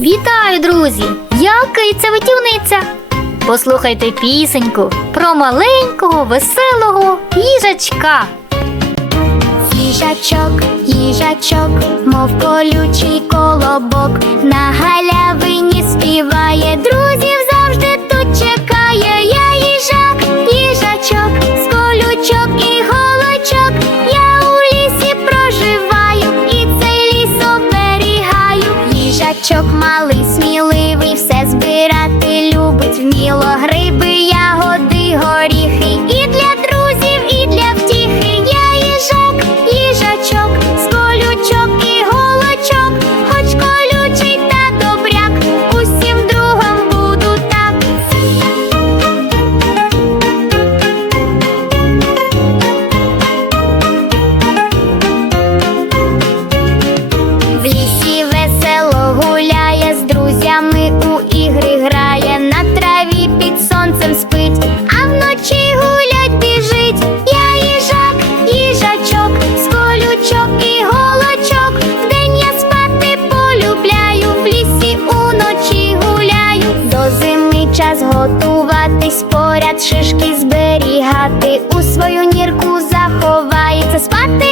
Вітаю, друзі! Я киця витівниця. Послухайте пісеньку про маленького веселого їжачка. Їжачок, їжачок, мов колючий оберігаю. Малий, сміливий, все гри у ігри грає, на траві під сонцем спить, а вночі гулять біжить. Я їжак, їжачок, з колючок і голочок. День я спати полюбляю, в лісі уночі гуляю. До зими час готуватись, поряд шишки зберігати, у свою нірку заховається спати.